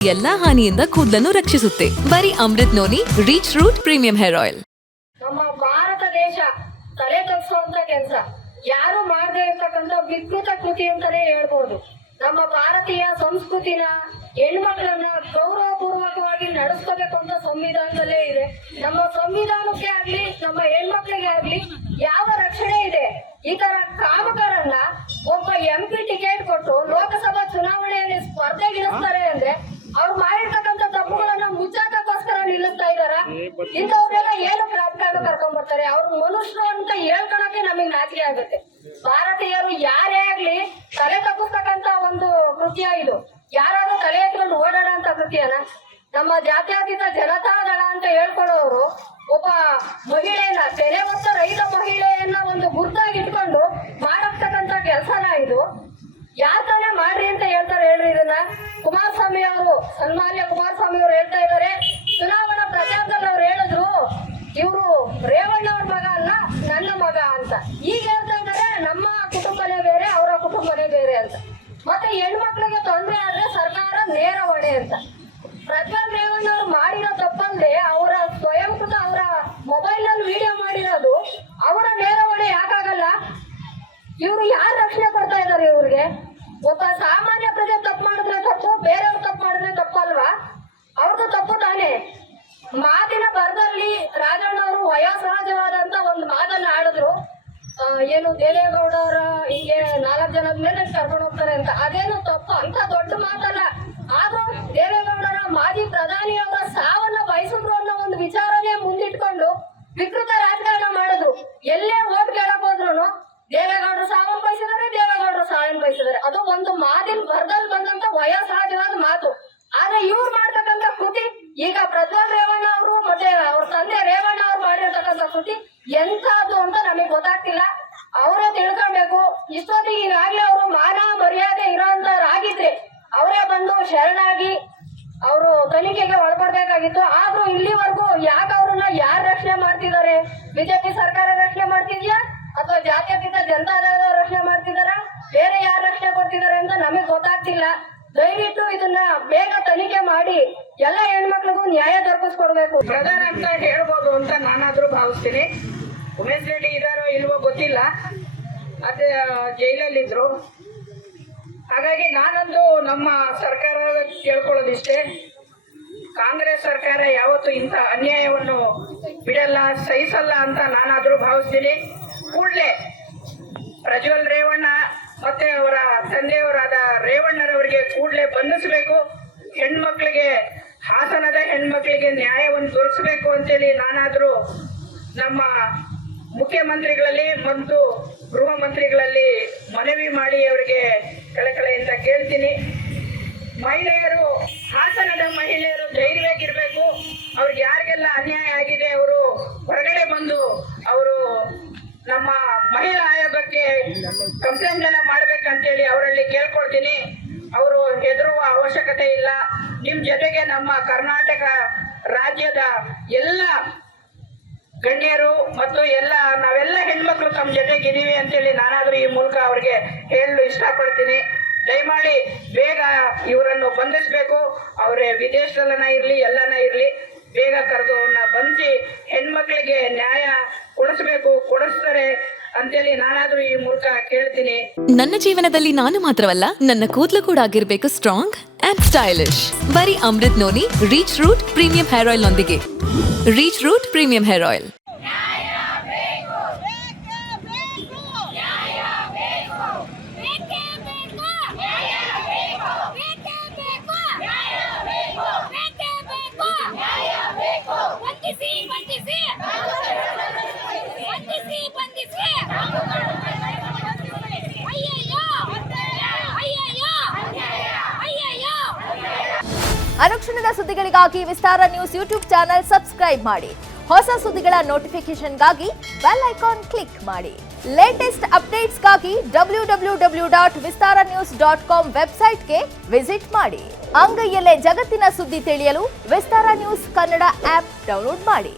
ಎಲ್ಲಾ ಹಾನಿಯಿಂದ ಕೂದಲನ್ನು ರಕ್ಷಿಸುತ್ತೆ. ಬರೀ Amrit noni reach root premium hair oil. ನಮ್ಮ ಭಾರತ ದೇಶ ತಲೆ ತಗ್ಸುವಂತ ಕೆಲಸ ಯಾರು ಮಾಡದೇ ಇರ್ತಕ್ಕಂಥ ವಿಕೃತ ಕೃತಿ ಅಂತಾನೆ ಹೇಳ್ಬೋದು. ನಮ್ಮ ಭಾರತೀಯ ಸಂಸ್ಕೃತಿನ ಹೆಣ್ಮಕ್ಳನ್ನ ಗೌರವಪೂರ್ವಕವಾಗಿ ನಡೆಸ್ಕೋಬೇಕು ಅಂತ ಸಂವಿಧಾನದಲ್ಲೇ ಇದೆ. ನಮ್ಮ ಸಂವಿಧಾನಕ್ಕೆ ಆಗ್ಲಿ ನಮ್ಮ ಹೆಣ್ಮಕ್ಳಿಗೆ ಆಗ್ಲಿ ಯಾವ ರಕ್ಷಣೆ ಇದೆ? ಈ ತರ ಕಾಮಗಾರನ್ನ ಒಬ್ಬ MP ಟಿಕೆಟ್ ಕೊಟ್ಟು ಲೋಕಸಭಾ ಚುನಾವಣೆಯಲ್ಲಿ ಸ್ಪರ್ಧೆಗಿಳಿಸ್ತಾರೆ ಅಂದ್ರೆ ಅವ್ರು ಮಾಡಿರ್ತಕ್ಕಂಥ ತಪ್ಪುಗಳನ್ನ ಮುಚ್ಚಾಕೋಸ್ಕರ ನಿಲ್ಲಿಸ್ತಾ ಇದಾರ. ಇಂಥವ್ರೆಲ್ಲ ಏನು ರಾಜಕಾರಣ ಕರ್ಕೊಂಡ್ ಬರ್ತಾರೆ? ಅವ್ರು ಮನುಷ್ಯರು ಅಂತ ಹೇಳ್ಕೊಳಕ್ಕೆ ನಮಗ್ ನಾಚಿಕೆ ಆಗುತ್ತೆ. ಭಾರತೀಯರು ಯಾರೇ ಆಗ್ಲಿ ತಲೆ ತಪ್ಪಿಸ್ತಕ್ಕಂತ ಒಂದು ಕೃತ್ಯ ಇದು. ಯಾರಾದ್ರೂ ತಲೆ ಎತ್ಕೊಂಡು ಓಡಾಡಂತ ಕೃತ್ಯನ ನಮ್ಮ ಜಾತ್ಯತೀತ ಜನತಾ ದಳ ಅಂತ ಹೇಳ್ಕೊಳ್ಳೋರು ಒಬ್ಬ ಮಹಿಳೆಯನ್ನ ತೆರೆ ಹೊತ್ತ ರೈತ ಮಹಿಳೆಯನ್ನ ಒಂದು ಗುರ್ತಾಗಿ ಇಟ್ಕೊಂಡು ಮಾಡತಕ್ಕಂತ ಕೆಲಸನ ಇದು. ಯಾತಾನೆ ಮಾಡ್ರಿ ಅಂತ ಹೇಳ್ತಾರೆ ಹೇಳ್ರಿ ಇದನ್ನ. ಕುಮಾರಸ್ವಾಮಿ ಅವರು, ಸನ್ಮಾನ್ಯ ಕುಮಾರಸ್ವಾಮಿ ಅವರು ಹೇಳ್ತಾ ಇದ್ದಾರೆ, ಚುನಾವಣಾ ಪ್ರಚಾರದಲ್ಲಿ ಅವ್ರು ಹೇಳಿದ್ರು ಇವರು ರೇವಣ್ಣ ಅವ್ರ ಮಗ ಅಲ್ಲ ನನ್ನ ಮಗ ಅಂತ. ಈಗ ಹೇಳ್ತಾ ಇದ್ದಾರೆ ನಮ್ಮ ಕುಟುಂಬನೇ ಬೇರೆ ಅವರ ಕುಟುಂಬನೇ ಬೇರೆ ಅಂತ. ಮತ್ತೆ ಹೆಣ್ಮಕ್ಳಿಗೆ ತೊಂದರೆ ಆದ್ರೆ ಸರ್ಕಾರ ನೇರ ಹೊಣೆ ಅಂತ. ಪ್ರಜ್ವಲ್ ರೇವಣ್ಣ ಅವ್ರು ಮಾಡಿರೋ ತಪ್ಪಂದ್ರೆ ಅವರ ಸ್ವಯಂಕೃತ ಅವರ ಮೊಬೈಲ್ ನಲ್ಲಿ ವಿಡಿಯೋ ಮಾಡಿರೋದು ಅವರ ನೇರ ಹೊಣೆ ಯಾಕಾಗಲ್ಲ? ಇವ್ರು ಯಾರು ರಕ್ಷಣೆ ಕೊಡ್ತಾ ಇದಾರೆ ಇವ್ರಿಗೆ? ಒಬ್ಬ ಸಾಮಾನ್ಯ ಪ್ರಜೆ ತಪ್ಪು ಮಾಡಿದ್ರೆ ತಪ್ಪು, ಬೇರೆಯವ್ರು ತಪ್ಪು ಮಾಡಿದ್ರೆ ತಪ್ಪಲ್ವಾ? ಅವ್ರದ್ದು ತಪ್ಪು ತಾನೇ. ಮಾತಿನ ಬರದಲ್ಲಿ ರಾಜಣ್ಣ ಅವರು ವಯೋಸಹಜವಾದಂತ ಒಂದು ಮಾತನ್ನ ಆಡಿದ್ರು. ಏನು ದೇವೇಗೌಡರ ಹಿಂಗೆ 4 ಜನದ ಮೇಲೆ ಕರ್ಕೊಂಡು ಹೋಗ್ತಾರೆ ಅಂತ. ಅದೇನು ತಪ್ಪು, ಅಂತ ದೊಡ್ಡ ಮಾತಲ್ಲ. ಆದ್ರೂ ದೇವೇಗೌಡರ ಮಾಜಿ ಪ್ರಧಾನಿ ಅವರ ಸಾವನ್ನ ಬಯಸಿದ್ರು ಅನ್ನೋ ಒಂದು ವಿಚಾರನೇ ಮುಂದಿಟ್ಕೊಂಡು ವಿಕೃತ ರಾಜಕಾರಣ ಮಾಡಿದ್ರು. ಎಲ್ಲೇ ಓಟ್ ಕೇಳಕ್ ಹೋದ್ರು ದೇವೇಗೌಡರು ಸಾವನ್ನ ಬಯಸಿದ್ದಾರೆ, ದೇವೇಗೌಡರು ಸಾವನ್ನ ಬಯಸಿದ್ದಾರೆ. ಅದು ಒಂದು ಮಾತಿನ ಬರದಲ್ಲಿ ಬಂದಂತ ವಯೋಸಹಜವಾದ ಮಾತು. ಆದ್ರೆ ಇವ್ರು ಮಾಡ್ತಕ್ಕಂಥ ಕೃತಿ, ಈಗ ಪ್ರಜ್ವಲ್ ರೇವಣ್ಣ ಅವರು ಮತ್ತೆ ಅವ್ರ ತಂದೆ ರೇವಣ್ಣ ಅವ್ರು ಮಾಡಿರ್ತಕ್ಕಂಥ ಕೃತಿ ಎಂತದ್ದು ಅಂತ ನಮಗ್ ಗೊತ್ತಾಗ್ತಿಲ್ಲ. ಅವರೇ ತಿಳ್ಕೊಬೇಕು. ಇಷ್ಟೊತ್ತಿಗೆ ಈಗಾಗ್ಲೇ ಅವರು ಮಾನ ಮರ್ಯಾದೆ ಇರೋಂತವ್ರಾಗಿದ್ರೆ ಅವರೇ ಬಂದು ಶರಣಾಗಿ ಅವರು ತನಿಖೆಗೆ ಒಳಪಡ್ಬೇಕಾಗಿತ್ತು. ಆದ್ರೂ ಇಲ್ಲಿವರೆಗೂ ಯಾಕೆ ಅವ್ರನ್ನ ಯಾರು ರಕ್ಷಣೆ ಮಾಡ್ತಿದ್ದಾರೆ? ಬಿಜೆಪಿ ಸರ್ಕಾರ ರಕ್ಷಣೆ ಮಾಡ್ತಿದ್ಯಾ ಅಥವಾ ಜಾತ್ಯತೀತ ಜನತಾದಳ ರಕ್ಷಣೆ ಮಾಡ್ತಿದಾರ? ಬೇರೆ ಯಾರು ರಕ್ಷಣೆ ಕೊಡ್ತಿದ್ದಾರೆ ಅಂತ ನಮಗ್ ಗೊತ್ತಾಗ್ತಿಲ್ಲ. ದಯವಿಟ್ಟು ಇದನ್ನ ಬೇಗ ತನಿಖೆ ಮಾಡಿ ಎಲ್ಲ ಹೆಣ್ಮಕ್ಳಿಗೂ ನ್ಯಾಯ ದೊರಕಿಸ್ಕೊಡ್ಬೇಕು. ಬ್ರದರ್ ಅಂತ ಹೇಳ್ಬೋದು ಅಂತ ನಾನಾದ್ರೂ ಭಾವಿಸ್ತೀನಿ. ಉಮೇಶ್ ರೆಡ್ಡಿ ಇದಾರೋ ಇಲ್ವೋ ಗೊತ್ತಿಲ್ಲ, ಅದೇ ಜೈಲಲ್ಲಿದ್ರು. ಹಾಗಾಗಿ ನಾನಂದು ನಮ್ಮ ಸರ್ಕಾರ ಕೇಳ್ಕೊಳ್ಳೋದಿಷ್ಟೇ, ಕಾಂಗ್ರೆಸ್ ಸರ್ಕಾರ ಯಾವತ್ತು ಇಂಥ ಅನ್ಯಾಯವನ್ನು ಬಿಡಲ್ಲ, ಸಹಿಸಲ್ಲ ಅಂತ ನಾನಾದ್ರೂ ಭಾವಿಸ್ತೀನಿ. ಕೂಡಲೇ ಪ್ರಜ್ವಲ್ ರೇವಣ್ಣ ಮತ್ತೆ ಅವರ ತಂದೆಯವರಾದ ರೇವಣ್ಣರವರಿಗೆ ಕೂಡಲೇ ಬಂಧಿಸಬೇಕು. ಹೆಣ್ಮಕ್ಳಿಗೆ, ಹಾಸನದ ಹೆಣ್ಮಕ್ಳಿಗೆ ನ್ಯಾಯವನ್ನು ದೊರಕಿಸಬೇಕು ಅಂತೇಳಿ ನಾನಾದ್ರೂ ನಮ್ಮ ಮುಖ್ಯಮಂತ್ರಿಗಳಲ್ಲಿ ಮತ್ತು ಗೃಹ ಮಂತ್ರಿಗಳಲ್ಲಿ ಮನವಿ ಮಾಡಿ ಅವರಿಗೆ ಕಳಕಳೆಯಿಂದ ಕೇಳ್ತೀನಿ. ಮಹಿಳೆಯರು, ಹಾಸನದ ಮಹಿಳೆಯರು ಧೈರ್ಯವಾಗಿರ್ಬೇಕು. ಅವ್ರಿಗೆ ಯಾರಿಗೆಲ್ಲ ಅನ್ಯಾಯ ಆಗಿದೆ ಅವರು ಹೊರಗಡೆ ಬಂದು ಅವರು ನಮ್ಮ ಮಹಿಳಾ ಆಯೋಗಕ್ಕೆ ಕಂಪ್ಲೇಂಟ್ ಎಲ್ಲ ಮಾಡ್ಬೇಕಂತೇಳಿ ಅವರಲ್ಲಿ ಕೇಳ್ಕೊಳ್ತೀನಿ. ಅವರು ಹೆದರುವ ಅವಶ್ಯಕತೆ ಇಲ್ಲ. ನಿಮ್ ಜೊತೆಗೆ ನಮ್ಮ ಕರ್ನಾಟಕ ರಾಜ್ಯದ ಎಲ್ಲ ಗಣ್ಯರು ಮತ್ತು ನಾವೆಲ್ಲ ಹೆಣ್ಮಕ್ಳು ತಮ್ಮ ಜೊತೆಗಿದ್ದೀವಿ ಅಂತೇಳಿ ನಾನಾದ್ರೂ ಈ ಮೂಲಕ ಅವ್ರಿಗೆ ಹೇಳಲು ಇಷ್ಟಪಡ್ತೀನಿ. ದಯಮಾಡಿ ಬೇಗ ಇವರನ್ನು ಬಂಧಿಸಬೇಕು. ಅವರೇ ವಿದೇಶದಲ್ಲನ ಇರ್ಲಿ ಎಲ್ಲನ ಇರ್ಲಿ, ಬೇಗ ಕರೆದು ಅವ್ರನ್ನ ಬಂಧಿಸಿ ಹೆಣ್ಮಕ್ಳಿಗೆ ನ್ಯಾಯ ಕೊಡಿಸ್ತಾರೆ ಅಂತೇಳಿ ನಾನಾದ್ರೂ ಈ ಮೂಲಕ ಕೇಳ್ತೀನಿ. ನನ್ನ ಜೀವನದಲ್ಲಿ ನಾನು ಮಾತ್ರವಲ್ಲ, ನನ್ನ ಕೂದಲು ಕೂಡ ಆಗಿರ್ಬೇಕು ಸ್ಟ್ರಾಂಗ್ ಅಂಡ್ ಸ್ಟೈಲಿಶ್. ಬರೀ Amrit noni reach root premium hair oil ನೊಂದಿಗೆ. Reach root premium hair oil. ಅನುಕ್ಷಣದ ಸುದ್ದಿಗಳಿಗಾಗಿ Vistara news YouTube channel subscribe ಮಾಡಿ. ಹೊಸ ಸುದ್ದಿಗಳ ನೋಟಿಫಿಕೇಶನ್ಗಾಗಿ ಬೆಲ್ ಐಕಾನ್ ಕ್ಲಿಕ್ ಮಾಡಿ. ಲೇಟೆಸ್ಟ್ ಅಪ್ಡೇಟ್ಸ್ಗಾಗಿ www.vistaranews.com ವೆಬ್ಸೈಟ್ಗೆ ವಿಸಿಟ್ ಮಾಡಿ. ಅಂಗೈಯಲ್ಲೇ ಜಗತ್ತಿನ ಸುದ್ದಿ ತಿಳಿಯಲು Vistara news Kannada app download ಮಾಡಿ.